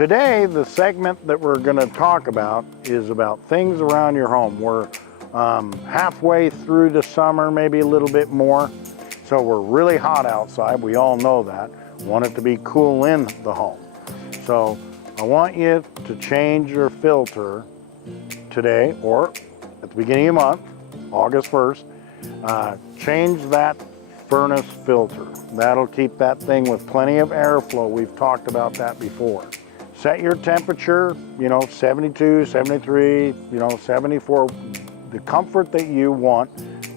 Today, the segment that we're going to talk about is about things around your home. We're halfway through the summer, maybe a little bit more. So we're really hot outside. We all know that. Want it to be cool in the home. So I want you to change your filter today or at the beginning of the month, August 1st. Change that furnace filter. That'll keep that thing with plenty of airflow. We've talked about that before. Set your temperature, 72, 73, 74, the comfort that you want.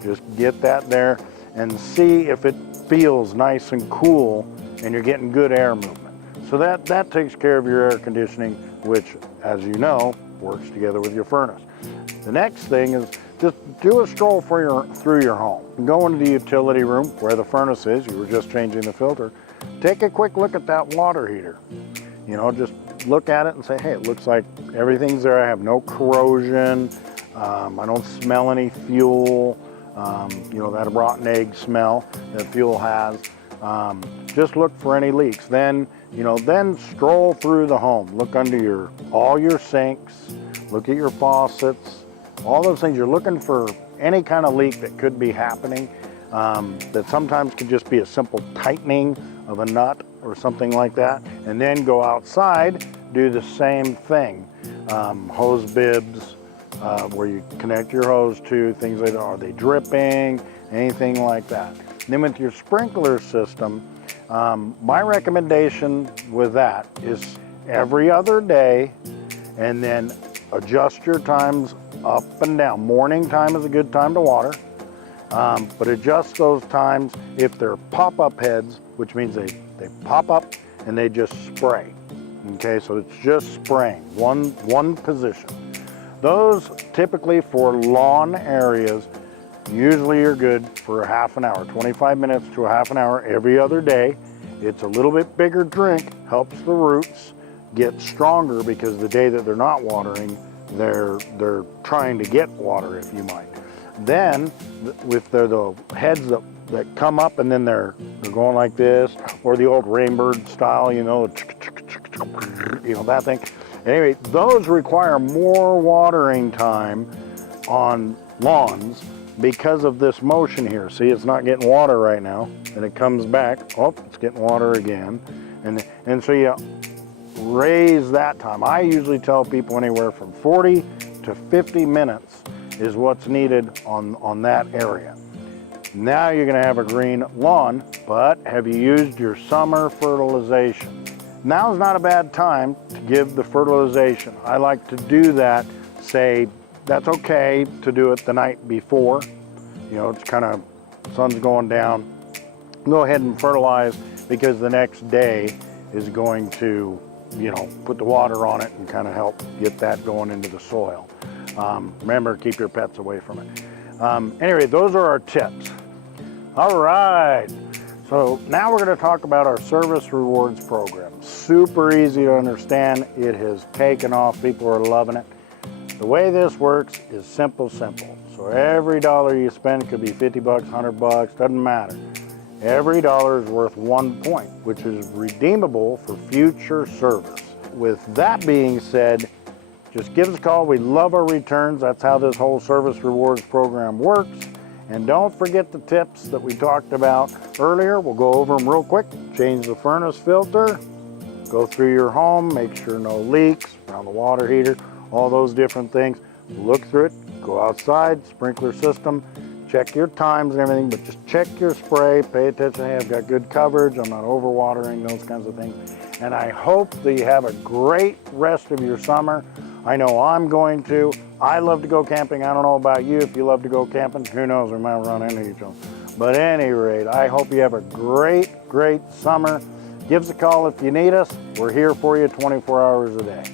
Just get that there and see if it feels nice and cool and you're getting good air movement. So that takes care of your air conditioning, which, as you know, works together with your furnace. The next thing is just do a stroll through your home. Go into the utility room where the furnace is. You were just changing the filter. Take a quick look at that water heater. Just look at it and say, hey, it looks like everything's there. I have no corrosion. I don't smell any fuel. That rotten egg smell that fuel has. Just look for any leaks. Then stroll through the home. Look under all your sinks. Look at your faucets. All those things. You're looking for any kind of leak that could be happening. That sometimes could just be a simple tightening of a nut or something like that. And then go outside, do the same thing. Hose bibs, where you connect your hose to, things like that. Are they dripping? Anything like that. And then with your sprinkler system, my recommendation with that is every other day, and then adjust your times up and down. Morning time is a good time to water, but adjust those times if they're pop-up heads, which means they pop up and they just spray. Okay, so it's just spraying, one position. Those typically for lawn areas, usually you're good for a half an hour, 25 minutes to a half an hour every other day. It's a little bit bigger drink, helps the roots get stronger because the day that they're not watering, they're trying to get water, if you might. Then, if they're the heads that come up and then they're going like this, or the old Rainbird style, that thing. Anyway, those require more watering time on lawns because of this motion here. See, it's not getting water right now, and it comes back. Oh, it's getting water again, and so you raise that time. I usually tell people anywhere from 40 to 50 minutes is what's needed on that area. Now you're going to have a green lawn, but have you used your summer fertilization? Now's not a bad time to give the fertilization. I like to do that, say that's okay to do it the night before. It's kind of, sun's going down. Go ahead and fertilize because the next day is going to, put the water on it and kind of help get that going into the soil. Remember, keep your pets away from it. Anyway, those are our tips. All right, so now we're going to talk about our service rewards program. Super easy to understand. It has taken off. People are loving it. The way this works is simple. So every dollar you spend, could be 50 bucks, 100 bucks, doesn't matter. Every dollar is worth 1 point, which is redeemable for future service. With that being said, just give us a call. We love our returns. That's how this whole service rewards program works. And don't forget the tips that we talked about earlier. We'll go over them real quick. Change the furnace filter, go through your home, make sure no leaks around the water heater, all those different things. Look through it, go outside, sprinkler system, check your times and everything, but just check your spray, pay attention. Hey, I've got good coverage, I'm not overwatering, those kinds of things. And I hope that you have a great rest of your summer. I know I'm going to. I love to go camping. I don't know about you. If you love to go camping, who knows, we might run into each other. But at any rate, I hope you have a great summer. Give us a call if you need us. We're here for you 24 hours a day.